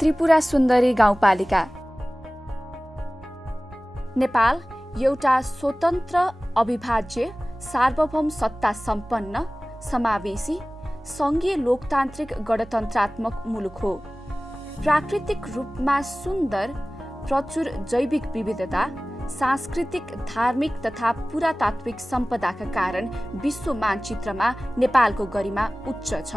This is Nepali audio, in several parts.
त्रिपुरा सुन्दरी गाउँपालिका। नेपाल एउटा स्वतन्त्र, अविभाज्य, सार्वभौम सत्ता सम्पन्न, समावेशी, सङ्घीय लोकतान्त्रिक गणतन्त्रात्मक मुलुक हो। प्राकृतिक रूपमा सुन्दर, प्रचुर जैविक विविधता, सांस्कृतिक, धार्मिक तथा पुरातात्विक सम्पदाका कारण विश्व मानचित्रमा नेपालको गरिमा उच्च छ।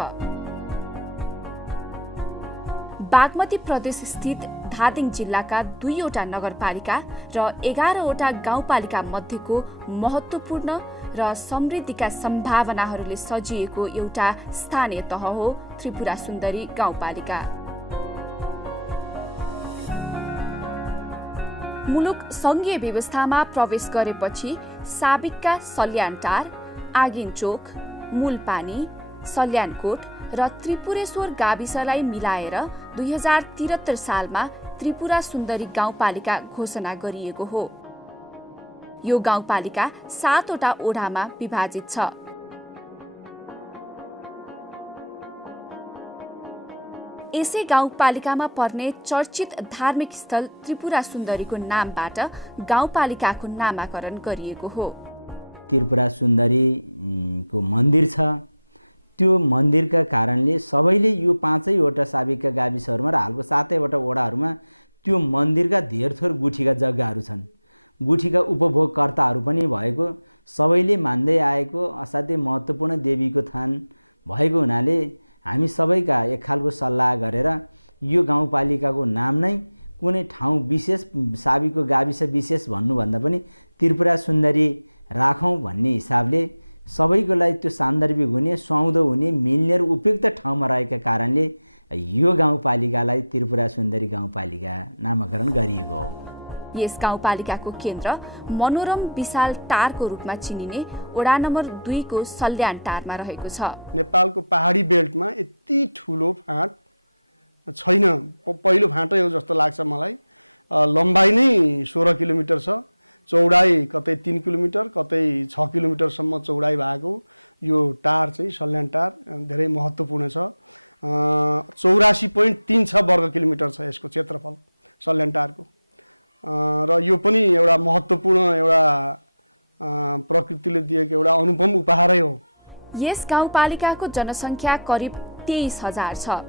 बागमती प्रदेश स्थित धादिङ जिल्लाका 2वटा नगरपालिका र 11वटा गाउँपालिका मध्येको महत्त्वपूर्ण र समृद्धिका सम्भावनाहरूले सजिएको एउटा स्थानीय तह हो त्रिपुरा सुन्दरी गाउँपालिका। मुलुक सङ्घीय व्यवस्थामा प्रवेश गरेपछि साबिकका सल्यानटार, आगिनचोक, मूलपानी, सल्यानकोट र त्रिपुरेश्वर गाविसलाई मिलाएर 2073 सालमा त्रिपुरा सुन्दरी गाउँपालिका घोषणा गरिएको हो। यो गाउँपालिका 7वटा ओडामा विभाजित छ। यसै गाउँपालिकामा पर्ने चर्चित धार्मिक स्थल त्रिपुरा सुन्दरीको नामबाट गाउँपालिकाको नामाकरण गरिएको हो। त्रिपुरा सुन्दरीको मन्दिर छ। त्यो मन्दिरका कारणले सबैले यो 5वटा साबिकका गाविसहरूमा र हालको 7वटा ओडाहरूमा त्यो मन्दिरका धेरथोर गुठीका जग्गाहरू छन्। गुठीका उपभोगकर्ताहरू पनि भएको, सबैले मान्दै आएको असाध्यै महत्त्वपूर्ण देवीको थान भएको हुनाले हामी सबैका एक खालको सल्लाह गरेर यो गाउँपालिकाको नाम नै कुनै ठाउँ विशेष, साबिकको गाविस विशेष भन्नुभन्दा पनि त्रिपुरा सुन्दरी राखौँ भन्ने हिसाबले सबैको लागि त्यो सान्दर्भिक हुने, सुहाउँदो हुने, मिल्ने र उपयुक्त ठाउँमा रहेका कारणले यो गाउँपालिकालाई त्रिपुरा सुन्दरी गाउँपालिका नामाकरण गरिएको हो। यस गाउँपालिकाको केन्द्र मनोरम विशाल टारको रूपमा चिनिने वडा नम्बर 2 को सल्यान टारमा रहेको छ। नेपालको पहाडी बेल्टमा यति ठुलो फाँट छैन। पहिलो फाँटै हो जस्तो लाग्छ मलाई। लम्बाइ नै 16 किलोमिटर छ, चौडाइ कतै 3 किलोमिटर कतै 6 किलोमिटरसम्म चौडाइ भएको यो टार चाहिँ सल्यान टार धेरै महत्त्वपूर्ण छ। 84.36 वर्ग किलोमिटर छ यसको क्षेत्रफल सल्यान टारको। र यो पनि एउटा महत्त्वपूर्ण, एउटा प्रकृतिले दिएको एउटा अनुपम उपहारै हो। यस गाउँपालिकाको जनसङ्ख्या करिब 23,000 छ।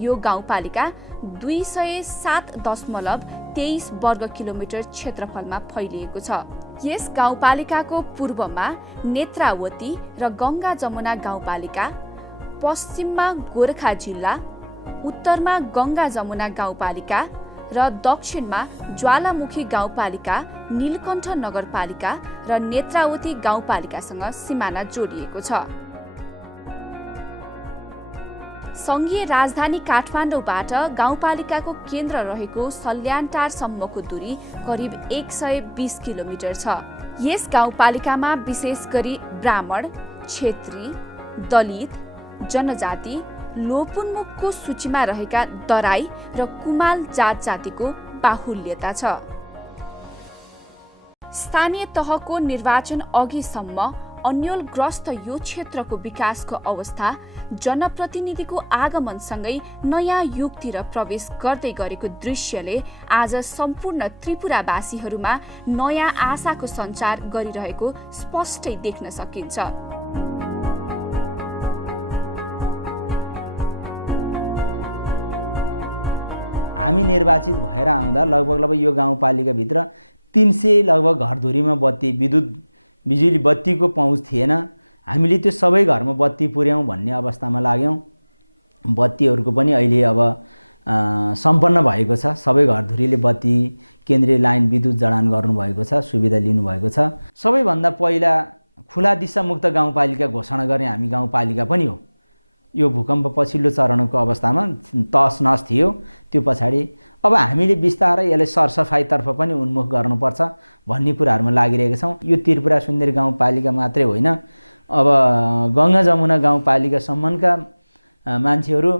यो गाउँपालिका 207.23 वर्ग किलोमिटर क्षेत्रफलमा फैलिएको छ। यस गाउँपालिकाको पूर्वमा नेत्रावती र गङ्गा जमुना गाउँपालिका, पश्चिममा गोरखा जिल्ला, उत्तरमा गङ्गा जमुना गाउँपालिका र दक्षिणमा ज्वालामुखी गाउँपालिका, नीलकण्ठ नगरपालिका र नेत्रावती गाउँपालिकासँग सिमाना जोडिएको छ। सङ्घीय राजधानी काठमाडौँबाट गाउँपालिकाको केन्द्र रहेको सल्यानटारसम्मको दूरी करिब 120 किलोमिटर छ। यस गाउँपालिकामा विशेष गरी ब्राह्मण, क्षेत्री, दलित, जनजाति, लोपोन्मुखको सूचीमा रहेका दराई र कुमाल जात जातिको बाहुल्यता छ। स्थानीय तहको निर्वाचन अघिसम्म अन्योलग्रस्त यो क्षेत्रको विकासको अवस्था जनप्रतिनिधिको आगमनसँगै नयाँ युगतिर प्रवेश गर्दै गरेको दृश्यले आज सम्पूर्ण त्रिपुरावासीहरूमा नयाँ आशाको सञ्चार गरिरहेको स्पष्टै देख्न सकिन्छ। हामी निर्वाचित भएर आउँदा लगभग यो गाउँपालिकाभित्र 300 लगभग घरधुरीमा बत्ती, बिजुली बत्तीको पहुँच थिएन। हामीले त्यो सबै घरमा बत्ती पुर्याउँ भन्ने अवस्थामा लाग्यौँ। बत्तीहरूको पनि अहिले अब सम्पन्न भएको छ। सबै घरधुरीले बत्ती, केन्द्रीय लाइन, विद्युत जडान गर्नुभएको छ, सुविधा लिनुभएको छ। सबैभन्दा पहिला खुला दिशामुक्त गाउँपालिका घोषणा गर्ने हामी गाउँपालिका पनि हो। यो भूकम्प पछिल्लो चरणको अवस्थामा तहस नहस थियो। त्यो पछाडि अब हामीले बिस्तारै यसलाई सरसफाइतर्फ पनि उन्मुख गर्नुपर्छ भन्ने कुराहरूमा लागिरहेका छौँ। यो त्रिपुरा सुन्दरी गाउँपालिका मात्रै होइन, अब गङ्गा जमुना गाउँपालिकासम्मका मान्छेहरू,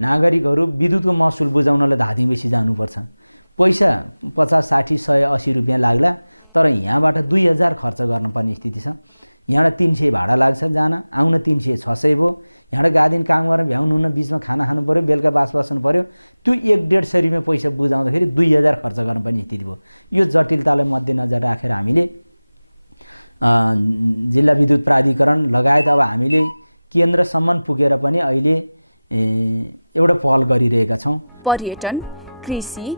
नागरिकहरू विद्युतको महसुल बुझाउनलाई धादिङबेसी जानुपर्छ। पैसा 50, 60, 100, 80 रुपियाँ लाग्ला, तर यहाँबाट 2000 खर्च गर्नुपर्ने स्थिति छ। यहाँबाट 300 भाडा लाग्छ जान, आउन 300 600 भयो। यहाँबाट गादिन काम गरेर भ्याउनु हुन, बिचमा खाना खानु पऱ्यो, बेलुका बास बस्नु पऱ्यो, त्यो 100-150 रुपियाँ पैसा बुझाउँदाखेरि 2000 खर्च गर्नुपर्ने स्थिति भयो। यो जटिलतालाई मध्यनजर राखेर हामीले जिल्ला विद्युत प्राधिकरण लगायत अब हामीले केन्द्रसम्म पुगेर पनि अहिले एउटा पहल गरिरहेका छौँ। पर्यटन, कृषि,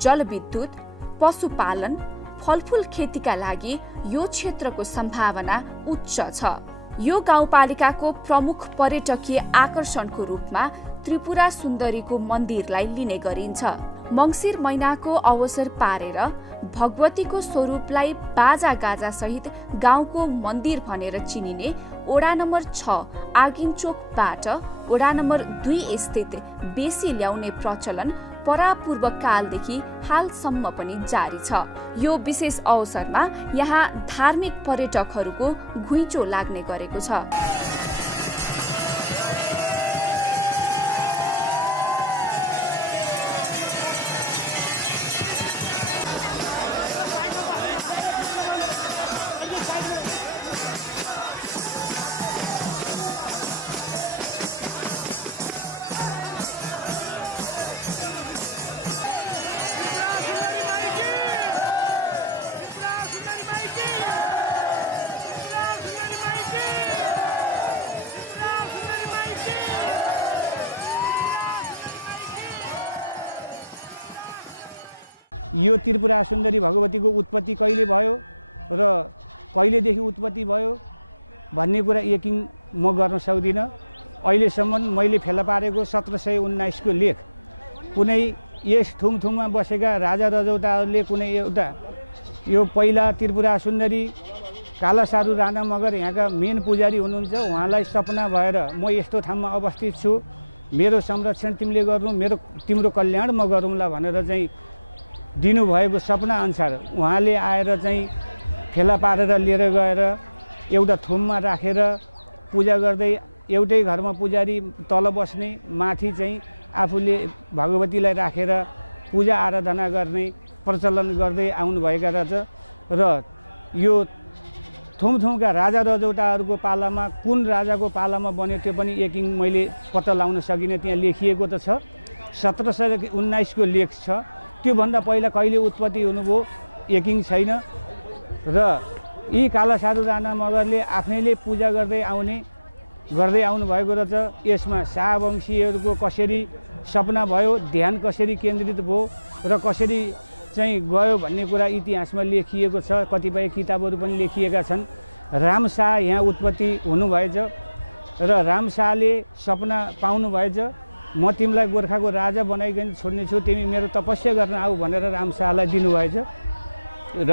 जलविद्युत, पशुपालन, फलफुल खेतीका लागि यो क्षेत्रको सम्भावना उच्च छ। यो गाउँपालिकाको प्रमुख पर्यटकीय आकर्षणको रूपमा त्रिपुरा सुन्दरीको मन्दिरलाई लिने गरिन्छ। मङ्सिर महिनाको अवसर पारेर भगवतीको स्वरूपलाई बाजा गाजा सहित गाउँको मन्दिर भनेर चिनिने वडा नम्बर 6 आगिनचोकबाट वडा नम्बर 2 स्थित बेसी ल्याउने प्रचलन परापूर्व कालदेखि हालसम्म पनि जारी छ। यो विशेष अवसरमा यहाँ धार्मिक पर्यटकहरूको घुइँचो लाग्ने गरेको छ। यो त्रिपुरा सुन्दरी भगवतीको उत्पत्ति कहिले भयो र कहिलेदेखि उत्पत्ति भयो भन्ने कुरा यकिन म गर्न सक्दिनँ। अहिलेसम्म मैले फेला पारेको 1719 को लेख कुनै यस थुमथुममा बसेका राजा रजौटाहरूले कुनै एउटा यो पहिला त्रिपुरा सुन्दरी कालासारू राणा मगर यहाँका मेन पुजारी हुनुहुन्छ, उहाँलाई सपना भएर म यस्तो ठाउँमा अवस्थित छु, मेरो संरक्षण तिमीले गर्नु, तिम्रो कल्याण म गरौँला भनेर चाहिँ दिनुभएको सपना अनुसार उहाँले आएर चाहिँ फेला पारेर लिएर गएर एउटा थुममा राखेर पूजा गर्दै एउटै घरमा पुजारी तल बस्ने, माथि चाहिँ आफूले भगवतीलाई राखेर पूजा आराधना गर्ने प्रचलन गर्दै आउनुभएका रहेछ। र यो थुमथुमका राजा रजौटाहरूको पालामा कुन राजाको पालामा बन्यो त्यो पनि यकिन मैले पत्ता लगाउन सकिनँ। त्यहाँ लेखिएको त छ, 1719 को लेख छ। त्योभन्दा पहिला कहिले उत्पत्ति हुनुभयो यकिन छैन। र यी कालासारू राणा मगरले आफैले पूजा गर्दै आउनुभएको रहेछ। यसमा शाहवंशीहरूको कसरी सपना भयो, ध्यान कसरी केन्द्रित भयो र कसरी चाहिँ गयो भन्ने कुरा इतिहासमा लेखिएको छ। कतिपय किताबहरू पनि लेखिएका छन्। रामशाह यहाँ उत्पत्ति हुनुभएछ र रामशाहले सपना पाउनुभएछ, म तिमीलाई गोर्खाको राजा बनाइकन छोड्नेछु, तिमी मेरो तपस्या गर्न आऊ भनेर रामशाहलाई दिनुभएछ। र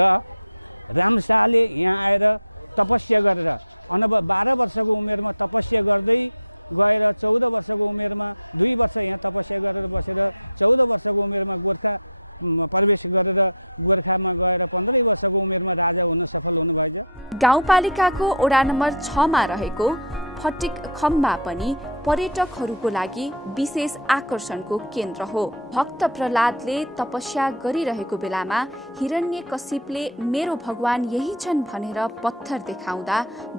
रामशाहले यहाँ आएर तपस्या गरेर 12 वर्षको उमेरमा तपस्या गर्दै गएर 14 वर्षको उमेरमा 2 वर्ष यहाँ तपस्या गरेर बसेर 14 वर्षको उमेरमा गोर्खा प्रवेश गरेर गोर्खामा गएर 15 वर्षको उमेरमा राजा हुन सफल हुनुभएछ। गाउँपालिकाको वडा नम्बर 6 मा रहेको फटिक खम्बा पनि पर्यटकहरूको लागि विशेष आकर्षणको केन्द्र हो। भक्त प्रहलादले तपस्या गरिरहेको बेलामा हिरण्यकशिपले मेरो भगवान यही छन् भनेर पत्थर देखाउँदा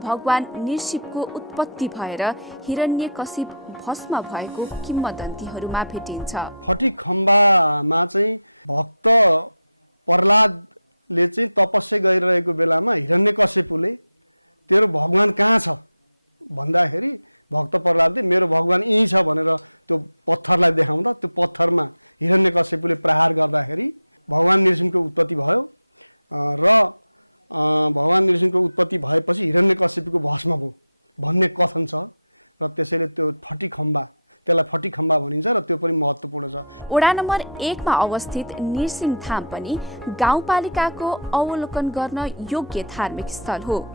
भगवान नृसिंहको उत्पत्ति भएर हिरण्यकशिप भस्म भएको किम्वदन्तीहरूमा भेटिन्छ। फटिक खम्बामा चाहिँ भक्त प्रहलादले चाहिँ तपस्या गरिरहेको बेलामा हिरण्यकशिपुले तेरो भगवान कहाँ छ भन्दाखेरि भक्त प्रहलादले मेरो भगवान यहीँ छ भनेर त्यो पत्थरलाई देखाउँदा त्यो पत्थरमा हिरण्यकशिपुले प्रहार गर्दाखेरि भगवान नृसिंहको उत्पत्ति भयो। र भगवान नृसिंहको उत्पत्ति भएपछि हिरण्यकशिपुको भस्म भयो भन्ने कथन छ। र त्यसैले त्यो फटिक खम्बा, त्यसलाई फटिक खम्बा भनिन्छ र त्यो पनि महत्त्वपूर्ण छ। वडा नम्बर 1 मा अवस्थित नृसिंह धाम पनि गाउँपालिकाको अवलोकन गर्न योग्य धार्मिक स्थल हो।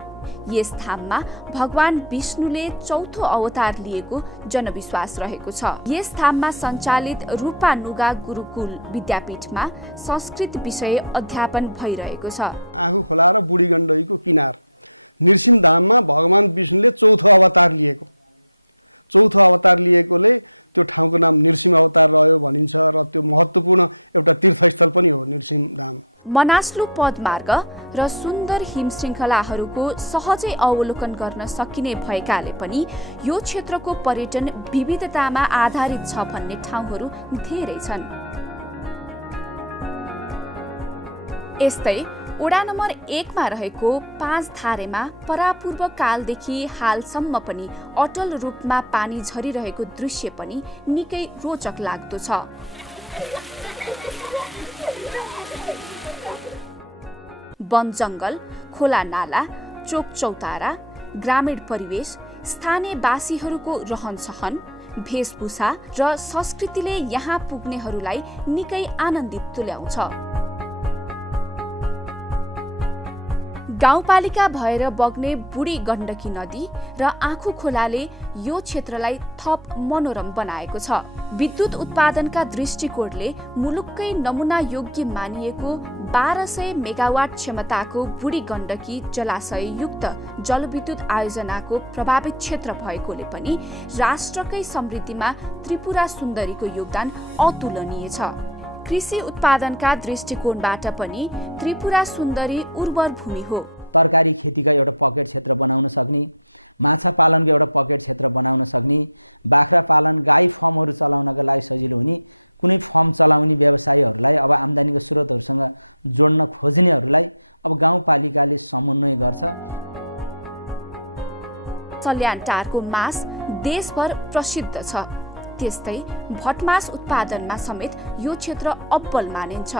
यस धाममा भगवान विष्णुले चौथो अवतार लिएको जनविश्वास रहेको छ। यस धाममा सञ्चालित रूपानुगा गुरुकुल विद्यापीठमा संस्कृत विषय अध्यापन भइरहेको छ। आगो खोला र बुढी गण्डकीको किनार नृसिंह धाममा भगवान विष्णुले चौथो अवतार लिएकोले त्यो ठाउँको नाम नृसिंह अवतार रह्यो भनिन्छ। र त्यो महत्त्वपूर्ण एउटा तीर्थस्थल पनि हो नृसिंह धाम। मनास्लु पदमार्ग र सुन्दर हिम श्रृङ्खलाहरूको सहजै अवलोकन गर्न सकिने भएकाले पनि यो क्षेत्रको पर्यटन विविधतामा आधारित छ भन्ने ठाउँहरू धेरै छन्। यस्तै वडा नम्बर 1 मा रहेको 5 धारेमा परापूर्व कालदेखि हालसम्म पनि अटल रूपमा पानी झरिरहेको दृश्य पनि निकै रोचक लाग्दो छ। वन जङ्गल, खोला नाला, चोक चौतारा, ग्रामीण परिवेश, स्थानीय बासीहरूको रहनसहन, वेशभूषा र संस्कृतिले यहाँ पुग्नेहरूलाई निकै आनन्दित तुल्याउँछ। गाउँपालिका भएर बग्ने बुढी गण्डकी नदी र आँखु खोलाले यो क्षेत्रलाई थप मनोरम बनाएको छ। विद्युत उत्पादनका दृष्टिकोणले मुलुककै नमुना योग्य मानिएको 1200 मेगावाट क्षमताको बुढी गण्डकी जलाशय युक्त जलविद्युत आयोजनाको प्रभावित क्षेत्र भएकोले पनि राष्ट्रकै समृद्धिमा त्रिपुरा सुन्दरीको योगदान अतुलनीय छ। कृषि उत्पादनका दृष्टिकोणबाट पनि त्रिपुरा सुन्दरी उर्वर भूमि हो। तरकारी खेतीका एउटा पकेट क्षेत्र बनाउन सक्ने, माछा पालनको एउटा पकेट क्षेत्र बनाउन सक्ने, बाख्रा पालन, गाई फर्महरू चलाउनका लागि सजिलो हुने, कुनै फर्म चलाउने व्यवसायीहरूलाई अब आम्दानीको स्रोतहरूसँग जोड्न खोज्नेहरूलाई अब गाउँपालिकाले समन्वय गर्छ। सल्यानटारको मास देशभर प्रसिद्ध छ। त्यस्तै भटमास उत्पादनमा समेत यो क्षेत्र अब्बल मानिन्छ।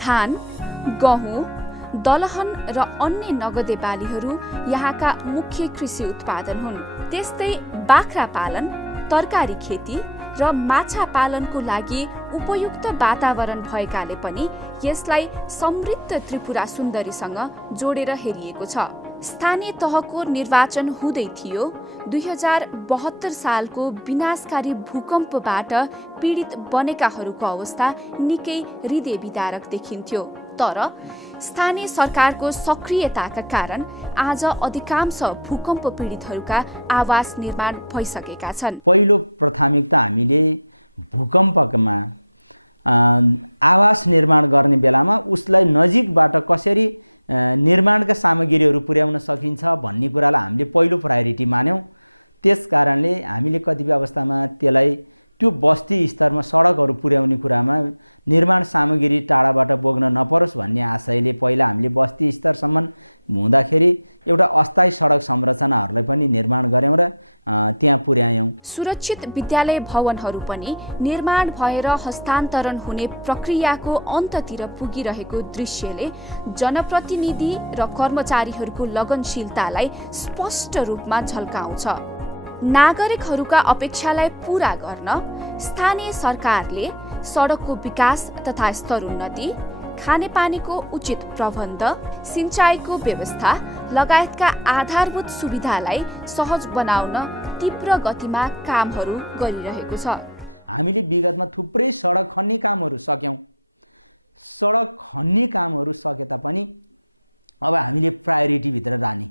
धान, गहुँ, दलहन र अन्य नगदे बालीहरू यहाँका मुख्य कृषि उत्पादन हुन्। त्यस्तै बाख्रा पालन, तरकारी खेती र माछा पालनको लागि उपयुक्त वातावरण भएकाले पनि यसलाई समृद्ध त्रिपुरा सुन्दरीसँग जोडेर हेरिएको छ। स्थानीय तहको निर्वाचन हुँदै थियो। 2072 सालको विनाशकारी भूकम्पबाट पीडित बनेकाहरूको अवस्था निकै हृदय विदारक देखिन्थ्यो। तर स्थानीय सरकारको सक्रियताका कारण आज अधिकांश भूकम्प पीडितहरूका आवास निर्माण भइसकेका छन्। पहिलो प्राथमिकता हामीले भूकम्पमा आवास निर्माण गर्ने बेलामा उसलाई नजिकबाट कसरी निर्माणका सामग्रीहरू पुर्याउन सकिन्छ भन्ने कुरालाई हामीले पहिलो प्रायोरिटी मान्यौँ। त्यस कारणले हामीले कतिपय अवस्थामा त्यसलाई त्यो बस्ती स्तरमा सडकहरू पुर्याउने कुरामा निर्माण सामग्री टाढाबाट बोक्न नपरोस् भन्ने आशयले पहिला हामीले बस्ती स्तरसम्म हुँदाखेरि एउटा अस्थायी सडक संरचनाहरूलाई पनि निर्माण गऱ्यौँ र त्यहाँ पुर्यायौँ। सुरक्षित विद्यालय भवनहरू पनि निर्माण भएर हस्तान्तरण हुने प्रक्रियाको अन्ततिर पुगिरहेको दृश्यले जनप्रतिनिधि र कर्मचारीहरूको लगनशीलतालाई स्पष्ट रूपमा झल्काउँछ। नागरिकहरूका अपेक्षालाई पूरा गर्न स्थानीय सरकारले सडकको विकास तथा स्तरोन्नति, खानेपानीको उचित प्रबन्ध, सिंचाइको व्यवस्था लगायतका आधारभूत सुविधालाई सहज बनाउन तीव्र गतिमा कामहरू गरिरहेको छ। हामीले विगतमा थुप्रै सडक खन्ने कामहरू सक्यौँ। सडक खन्ने कामहरू सके तापनि अब हामीले प्रायोरिटीभित्र राख्ने।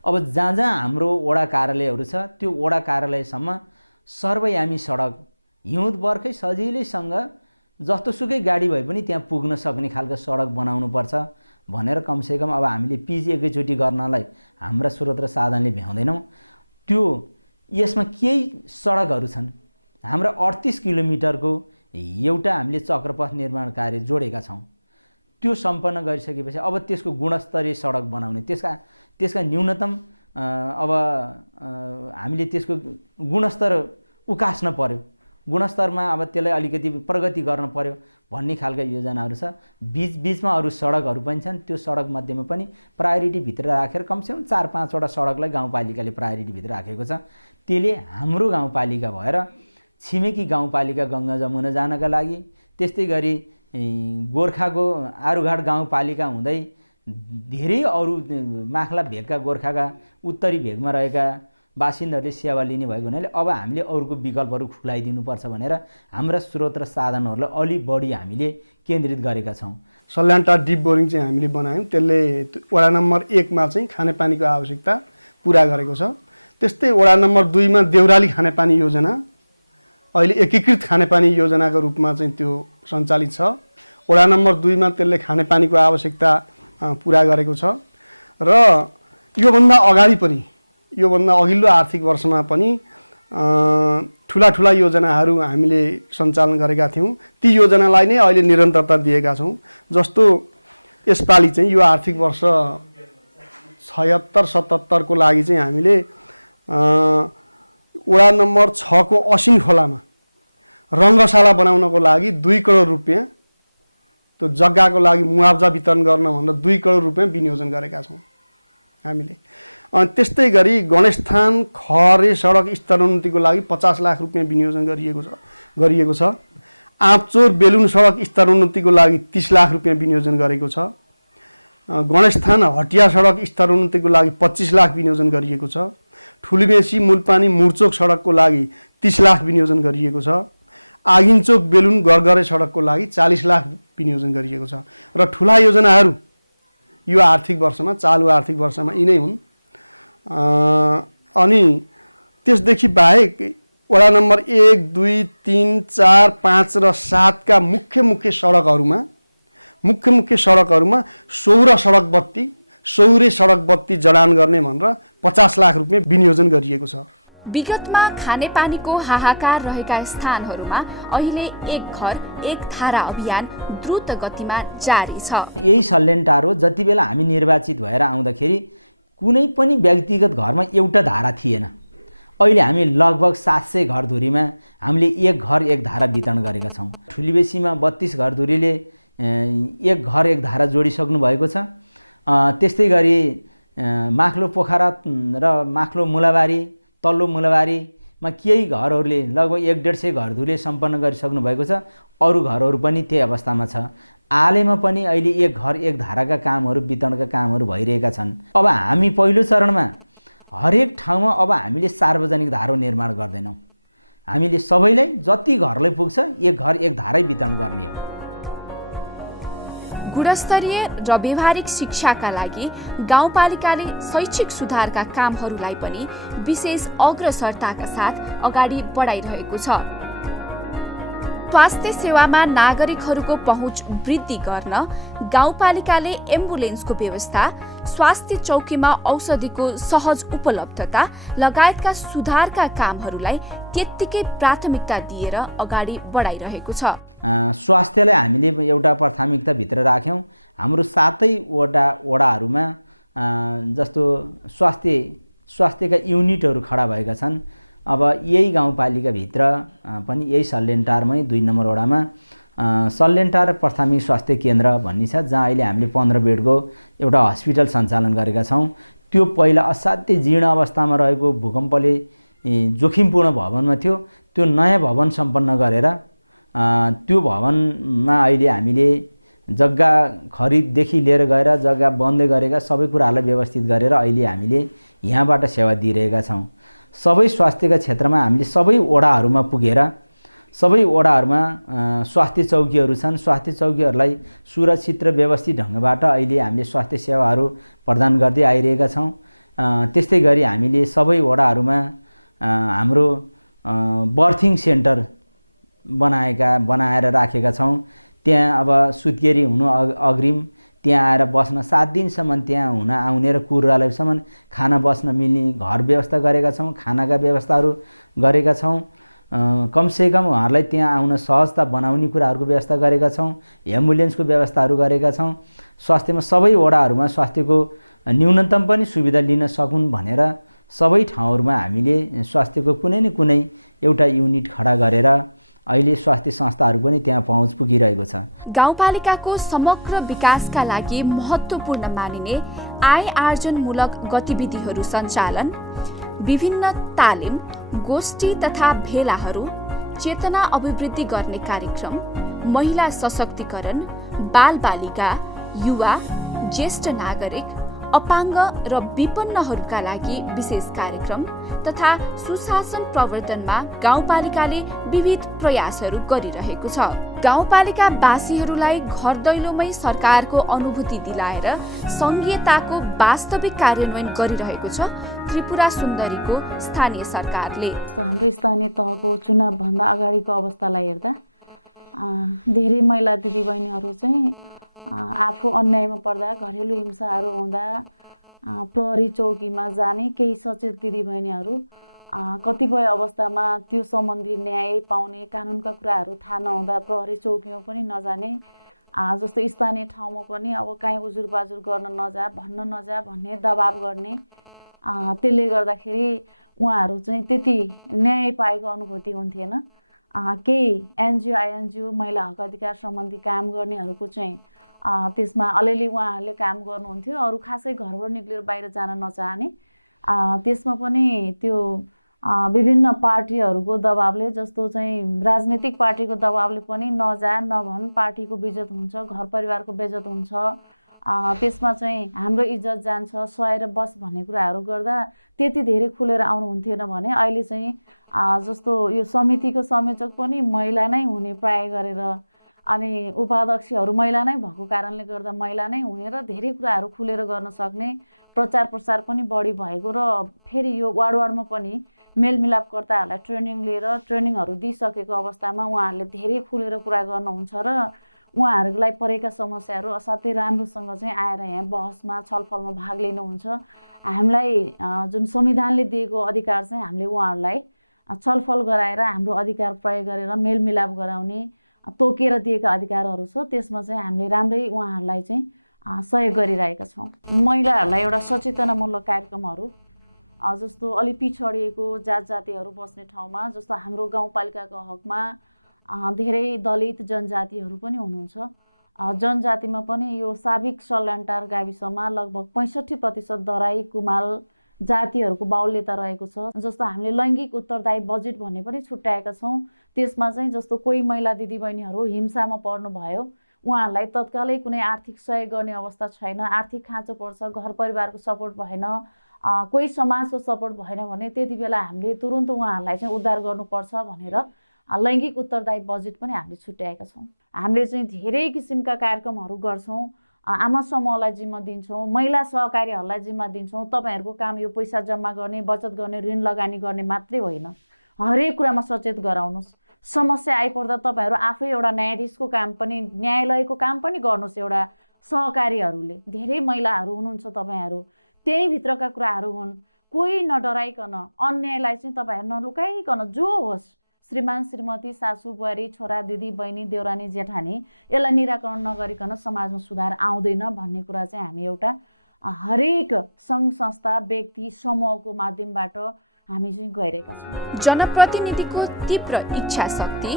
अब जहाँ जहाँ हाम्रो वडा कार्यालयहरू छ त्यो वडा कार्यालयसम्म सर्वयामी सडक हिउँद बर्खै सजिलैसँग जस्तोसुकै गाडी भए पनि त्यहाँ पुग्न सक्ने खालको सडक बनाउनुपर्छ भनेर कमसेकम अब हामीले पिच एकैचोटि गर्नलाई हाम्रा स्रोत र साधनले भ्याउँदैनौँ। त्यो यसमा केही सडकहरू छन्। हाम्रा 38 किलोमिटरको एउटा हामीले चक्रपथ निर्माण कार्य जोडेका छौँ। त्यो सम्पन्न गरिसकेपछि अब त्यसको गुणस्तरीय सडक बनाउने, त्यसका न्यूनतम अब हामीले त्यसको गुणस्तर उकास्न पर्यो। गुणस्तरमा अब त्यसलाई अलिकति प्रगति गर्न पर्यो भन्ने खालका योजनाहरू छ। बीचमा अरू सडकहरू पनि छन्। त्यो सडक मध्येमा पनि प्रायोरिटीभित्र राखेर कमसेकम 4-5 वटा सडकलाई गाउँपालिकाले प्रायोरिटीभित्र राखेको छ। त्यसले हाम्रो गाउँपालिका भएर छिमेकी गाउँपालिका गङ्गा जमुना जानका लागि, त्यस्तै गरी गोर्खाको आरुघाट गाउँपालिका हुँदै धेरै अरू माखला भेगका गोर्खाका उत्तरी भेगमा रहेका बासिन्दाहरूले सेवा लिने भएको हुनाले अब हामीले अरूको विकल्पहरू खुलाइदिनुपर्छ भनेर हाम्रा स्रोत र साधनहरूलाई अलि बढी हामीले केन्द्रित गरेका छौँ। सल्यानटार डिप बोरिङ चाहिँ हामीले बनायौँ। त्यसले वडा नम्बर 1 मा चाहिँ खानेपानीको आवश्यकता पुरा गरेको छ। त्यस्तै वडा नम्बर 2 मा देउराली खानेपानी योजना अहिले एकीकृत खानेपानी योजनाको रूपमा चाहिँ त्यो सञ्चालित छ। वडा नम्बर 2 मा त्यसले खानेपानीको आवश्यकता पुरा गरेको छ र योभन्दा अगाडि पनि योभन्दा अघिल्लो आर्थिक वर्षमा पनि ठुला योजनाहरू हामीले सञ्चालन गरेका थियौँ। ती योजनालाई नै अहिले निरन्तरता दिएका छौँ। जस्तो यसपालि चाहिँ यो आर्थिक वर्ष 76-77 को लागि चाहिँ हामीले वडा नम्बर 6 को असिन खोलामा रङ्गशाला बनाउनको लागि 2 करोड रुपियाँ त्यो जग्गाको लागि मुआवजा वितरण गर्न भनेर 2 करोड रुपियाँ विनियोजन गरेका छौँ हामीले। अनि त्यस्तै गरी गणेशस्थान खरे सडक स्तरोन्नतिको लागि 50 लाख रुपियाँ विनियोजन गरिएको छ। आँपचोर बेलुन सडक स्तरोन्नतिको लागि 30 लाख रुपियाँ विनियोजन गरेको छ। गणेशस्थान हटिया सडक स्तरोन्नतिको लागि 25 लाख विनियोजन गरिएको छ। ठुलीमेसी मुलपानी मुर्चोक सडकको लागि 30 लाख विनियोजन गरिएको छ। आगिनचोक बेलुन गरगरे सडकको लागि 40 लाख विनियोजन गरिएको छ। र ठुला योजनाहरू यो आर्थिक वर्षमा चालु आर्थिक वर्षमा यिनै हुन्। अनि त्यसदेखि बाहेक वडा नम्बर 1, 2, 3, 4, 5 र 7 का मुख्य सडकहरूमा सौर्य सडक बत्ती जडान गर्ने भनेर 50 लाख रुपियाँ विनियोजन गरिएको छ। विगतमा खानेपानीको हाहाकार रहेका स्थानहरूमा अहिले एक घर एक धारा अभियान द्रुत गतिमा जारी छ। यही सल्यानटार हो। जति बेला हामी निर्वाचित भएर आउँदाखेरि कुनै पनि व्यक्तिगत घरमा एउटा धारा थिएन। अहिले हामी लगभग 700 घरधुरीमा हामीले एक घर एक धारा वितरण गरेका छौँ। ठुलीबेसीमा 32 घरधुरीले एक घर एक धारा जोडिसक्नु भएको छ। त्यस्तै गरी माख्लो पोखरा र माख्लो मुलाबारी तल्लो मुलाबारीमा केही घरहरूले लगभग 150 घरधुरी सम्पन्न गरिसक्नु भएको छ। अरू घरहरू पनि त्यही अवस्थामा छ। आलेमा पनि अहिले एक घर एक धाराका कामहरू वितरणका कामहरू भइरहेका छन्। अब हामी पहिलो चरणमा हरेक ठाउँमा अब हामीले सार्वजनिक धारा निर्माण गर्दैनौँ। हामीले सबैलाई जति घरलाई पुग्छ एक घर एक धारै वितरण गर्ने हो। गुणस्तरीय र व्यवहारिक शिक्षाका लागि गाउँपालिकाले शैक्षिक सुधारका कामहरूलाई पनि विशेष अग्रसरताका साथ अगाडि बढाइरहेको छ। स्वास्थ्य सेवामा नागरिकहरूको पहुँच वृद्धि गर्न गाउँपालिकाले एम्बुलेन्सको व्यवस्था, स्वास्थ्य चौकीमा औषधिको सहज उपलब्धता लगायतका सुधारका कामहरूलाई त्यत्तिकै प्राथमिकता दिएर अगाडि बढाइरहेको छ। स्वास्थ्यलाई हामीले एउटा प्राथमिकताभित्र राख्यौँ। हाम्रो 7 वडाहरूमा जस्तो स्वास्थ्यका युनिटहरू खडा भएका छन्। अब यही गाउँपालिकाभित्र पनि यही सल्यानटारमै 2 नम्बर वडामा सल्यानटार प्राथमिक स्वास्थ्य केन्द्र भन्ने छ, जहाँ अहिले हामीले 15 बेडको एउटा हस्पिटल सञ्चालन गरेका छौँ। त्यो पहिला असाध्यै जीर्ण अवस्थामा रहेको भूकम्पले जोखिमपूर्ण भवनमा थियो। त्यो नयाँ भवन सम्पन्न गरेर त्यो भवनमा अहिले हामीले जग्गा खरिददेखि लिएर गएर जग्गा बन्दै गरेका सबै कुराहरूलाई व्यवस्थित गरेर अहिले हामीले यहाँबाट सेवा दिइरहेका छौँ। सबै स्वास्थ्यका क्षेत्रमा हामीले सबै वडाहरूमा पुगेर सबै वडाहरूमा स्वास्थ्य चौकीहरू छन्। स्वास्थ्य चौकीहरूलाई सुरक्षित र व्यवस्थित ढङ्गबाट अहिले हामीले स्वास्थ्य सेवाहरू प्रदान गर्दै आइरहेका छौँ। त्यस्तै गरी हामीले सबै वडाहरूमा हाम्रो बर्थिङ सेन्टर बनाएर राखेका छौँ। त्यहाँ अब सुत्केरी हुनु अग्रिम त्यहाँ आएर बस्न 7 दिनसम्म त्यहाँ हुन आउने र कुरालाईसम्म खाना बस्न मिल्ने घर व्यवस्था गरेका छौँ। खानाका व्यवस्थाहरू गरेका छौँ। कमसेकम उहाँहरूलाई त्यहाँ आउन सहजता बनाउने कुराहरूको व्यवस्था गरेका छौँ। एम्बुलेन्सको व्यवस्थाहरू गरेका छौँ। स्वास्थ्यमा सबै वडाहरूमा स्वास्थ्यको न्यूनतम पनि सुविधा लिन सकुन् भनेर सबै ठाउँहरूमा हामीले स्वास्थ्यको कुनै न कुनै एउटा युनिट खडा गरेर अहिले स्वास्थ्य संस्थाहरू पनि त्यहाँ पहुँच पुगिरहेको छ। गाउँपालिकाको समग्र विकासका लागि महत्त्वपूर्ण मानिने आय आर्जनमूलक गतिविधिहरू सञ्चालन, विभिन्न तालिम, गोष्ठी तथा भेलाहरू, चेतना अभिवृद्धि गर्ने कार्यक्रम, महिला सशक्तिकरण, बालबालिका, युवा, ज्येष्ठ नागरिक, अपाङ्ग र विपन्नहरूका लागि विशेष कार्यक्रम तथा सुशासन प्रवर्तनमा गाउँपालिकाले विविध प्रयासहरू गरिरहेको छ। गाउँपालिकावासीहरूलाई घर दैलोमै सरकारको अनुभूति दिलाएर सङ्घीयताको वास्तविक कार्यान्वयन गरिरहेको छ त्रिपुरा सुन्दरीको स्थानीय सरकारले। हाम्रो स्थानीय तहको चुनावभन्दा अगाडिको अवस्थालाई हेर्दा धेरै महिला दिदीबहिनीहरू चाहिँ आफू अन्यायमा पर्दा, घरेलु हिंसाहरू हुँदा प्रहरी चौकीमा जाने केही सचेत दिदीबहिनीहरू कतिपय अवस्थामा त्यो सम्बन्धी न्याय पाउने कानुनका कुराहरू थाहा नहुँदा प्रहरी चौकीमा पनि नजाने, जस्तो स्थानीय ठाउँमा पनि अब काहीँ उजुर बाजुर गर्न नजा, भन्न नजा भन्ने दबाब गर्ने, त्यसले गर्दाखेरि उहाँहरू चाहिँ त्यति न्याय पाएको अनुभूति हुन्थेन। केही एनजिओ आइएनजिओ महिला हक अधिकार सम्बन्धी काम गर्नेहरूको चाहिँ त्यसमा अलिअलि उहाँहरूले काम गर्नुहुन्थ्यो, अरू खासै घरबाट निक्लेर बाहिर जान नचाहने। त्यसमा पनि त्यो विभिन्न पार्टीहरूको दबावले, जस्तो चाहिँ राजनीतिक पार्टीको दबावले पनि नजा नभन, पार्टीको बेइज्जत हुन्छ, घर परिवारको बेइज्जत हुन्छ, त्यसमा चाहिँ हाम्रो इज्जत जान्छ, सहेर बस भन्ने कुराहरू गर्दा त्यति धेरै खुलेर आउनुहुन्थेन भने अहिले चाहिँ जस्तो यो समितिको संयोजक पनि महिला नै हुने प्राय गरेर, अनि उपाध्यक्षहरू महिला नै भएको कारणले गर्दा महिला नै हुने र धेरै कुराहरू खुलेर गर्न सक्ने, प्रचार प्रसार पनि बढी भएको र फेरि यो वार्ड वार्डमा पनि मेलमिलापकर्ताहरूलाई ट्रेनिङहरू दिइसकेको अवस्थामा उहाँहरूले धेरै खुलेर कुरा गर्नुहुन्छ र उहाँहरूलाई परेका समस्याहरू असाध्यै राम्रोसँग चाहिँ आएर यहाँ बहसमा छलफलमा भाग लिनुहुन्छ। हामीलाई जुन संविधानले दिएको अधिकार चाहिँ हामीले उहाँहरूलाई छलफल गराएर हाम्रो अधिकार प्रयोग गरेर मेलमिलाप गराउने तोकेर दिएका अधिकारहरू छ, त्यसमा चाहिँ हामीले राम्रै उहाँहरूलाई चाहिँ सहयोग गरिरहेका छौँ। महिलाहरूलाई एउटा सचेतनामूलक कार्यक्रमहरू जस्तो अलि पिछडिएको जात जातिहरू बस्ने ठाउँमा, जस्तो हाम्रो गाउँपालिकाको हकमा धेरै दलित जनजातिहरू पनि हुनुहुन्छ। जनजातिमा पनि यो साबिक सल्यानटार गाविसमा लगभग 65% दराई कुमाल जातिहरूको बाहुल्यता रहेको छ। जस्तो हामीले लैङ्गिक उत्तरदायी बजेट भन्ने पनि छुट्याएका छौँ। त्यसमा चाहिँ जस्तो कोही महिला दिदीबहिनीहरू हिंसामा पर्नुभयो, उहाँहरूलाई तत्कालै कुनै आर्थिक सहयोग गर्ने अवस्था छैन, आर्थिक खाँचो पर्छ, घर परिवारको सपोर्ट भएन, कोही समाजको सपोर्ट भएन भने त्यति बेला हामीले तुरुन्त उहाँहरूलाई चाहिँ उद्धार गर्नुपर्छ भनेर लैङ्गिक उत्तरदायी बजेट पनि हामीले छुट्याएका छौँ। हामीले चाहिँ धेरै किसिमका कार्यक्रमहरू गर्छौँ। आमा समूहलाई जिम्मा दिन्छौँ, महिला सहकारीहरूलाई जिम्मा दिन्छौँ। तपाईँहरूको काम यो पैसा जम्मा गर्ने, बचत गर्ने, ऋण लगानी गर्ने मात्रै होइन, हरेक कुरामा सचेत गराउनुहोस्। समस्या आइपर्दा तपाईँहरू आफै एउटा न्यायाधीशको काम पनि, न्यायालयको काम पनि गर्नुहोस्। एउटा सहकारीहरूले धेरै महिलाहरू हुनुहुन्छ, तपाईँहरू त्यही भित्रका कुराहरू हुन्। कोही नडराइकन अन्यायलाई चाहिँ तपाईँहरू नलुकाइकन, जो होस् श्रीमान श्रीमती, सासू बुहारी, छोरा दिदी बहिनी, देउरानी जेठानी, यसलाई निराकरण नगरिकन समाजमा सुधार आउँदैन भन्ने कुरा चाहिँ हामी एउटा हरेक सङ्घ संस्था व्यक्ति समूहको माध्यमबाट हामी चाहिँ गइरहेका छौँ। जनप्रतिनिधिको तीव्र इच्छा शक्ति,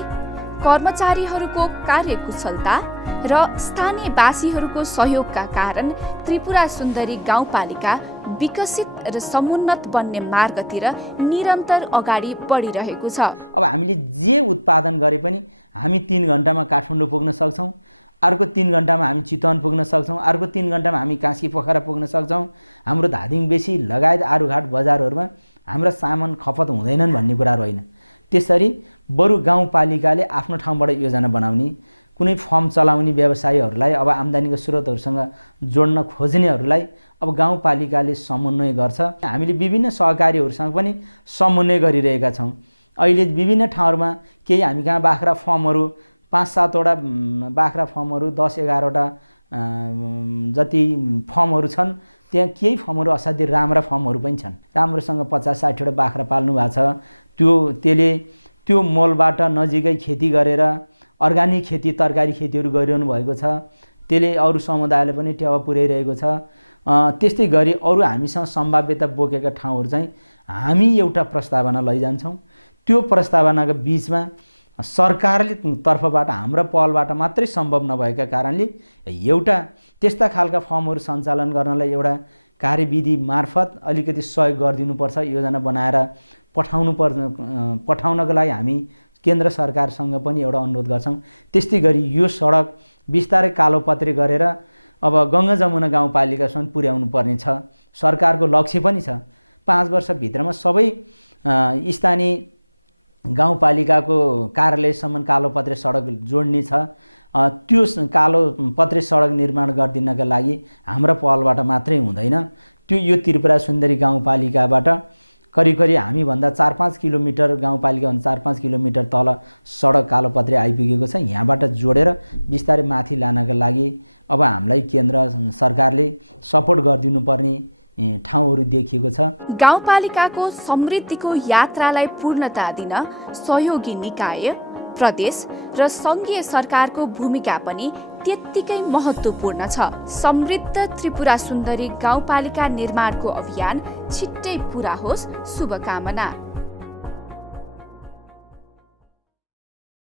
कर्मचारीहरूको कार्यकुशलता र स्थानीयवासीहरूको सहयोगका कारण त्रिपुरा सुन्दरी गाउँपालिका विकसित र समुन्नत बन्ने मार्गतिर निरन्तर अगाडि बढिरहेको छ। अब हामीले जे उत्पादन गरे पनि हामी 3 घन्टामा काठमाडौँ पुग्न सक्छौँ, अर्को 3 घन्टामा हामी चितवन पुग्न सक्छौँ, अर्को 3 घन्टामा हामी कास्की पोखरा पुग्न सक्छौँ। हाम्रो धादिङ बेसी लगायत आरुघाट बजारहरूमा हाम्रा सामान खपत हुँदैनन् भन्ने कुराहरू होइन। त्यसरी बरु गाउँपालिकाले आफ्नो ठाउँबाट योजना बनाउने, कुनै फर्म चलाउने व्यवसायीहरूलाई, अब आम्दानीको स्रोतहरूसँग जोड्न खोज्नेहरूलाई अब गाउँपालिकाले समन्वय गर्छ। हामीले विभिन्न सहकारीहरूसँग पनि समन्वय गरिरहेका छौँ। अहिले विभिन्न ठाउँहरूमा केही हामी कहाँ बाख्रा फर्महरू 5-7वटा बाख्रा फर्महरू 10-11वटा जति फर्महरू छन्। त्यहाँ केही फर्महरू असाध्यै राम्रा फर्महरू पनि छन्, राम्रोसँग 50-60वटा बाख्रा पाल्नु भएको छ। त्यो मोलबाट नजिकै खेती गरेर अर्ग्यानिक खेती, तरकारी खेतीहरू गरिरहनु भएको छ। त्यसले अरू समुदायलाई पनि टेवा पुर्याइरहेको छ। त्यस्तै गरी अरू हामीसँग सम्भाव्यता बोकेका ठाउँहरू चाहिँ हामी एउटा प्रस्तावना लैजान्छौँ। त्यो प्रस्तावनाको बिचमा सरकारले तर्फबाट हाम्रो पहलबाट मात्रै सम्भव नभएका कारणले एउटा त्यस्ता खालका फर्महरू सञ्चालन गर्नलाई एउटा कार्यविधि मार्फत अलिकति सहयोग गरिदिनुपर्छ, योजना बनाएर पठाउनको लागि हामी केन्द्र सरकारसँग पनि एउटा अनुरोध गर्छौँ। त्यस्तै गरी यो सडक बिस्तारै कालोपत्रे गरेर अब गङ्गा जमुना गाउँपालिकासम्म पुर्याउनु पर्ने छ। सरकारको लक्ष्य पनि छ 5 वर्षभित्रमा सबै स्थानीय गाउँपालिकाको कार्यालयसम्म कालोपत्रे सडक जोड्ने छ। त्यो कालोपत्रे सडक निर्माण गरिदिनका लागि हाम्रो पहलबाट मात्रै हुँदैन। यो त्रिपुरा सुन्दरी गाउँपालिकाबाट करिब हामीभन्दा 4-5 किलोमिटर गाउँपालिकाभन्दा 4-5 किलोमिटर तल सडक कालोपत्रे आइपुगेको छ। यहाँबाट जोडेर बिस्तारै माथि लानका लागि अब हामीलाई केन्द्र सरकारले सपोर्ट गरिदिनुपर्ने ठाउँहरू देखिएको छ। गाउँपालिकाको समृद्धिको यात्रालाई पूर्णता दिन सहयोगी निकाय, प्रदेश र सङ्घीय सरकारको भूमिका पनि त्यत्तिकै महत्त्वपूर्ण छ। समृद्ध त्रिपुरा सुन्दरी गाउँपालिका निर्माणको अभियान छिट्टै पुरा होस्, शुभकामना।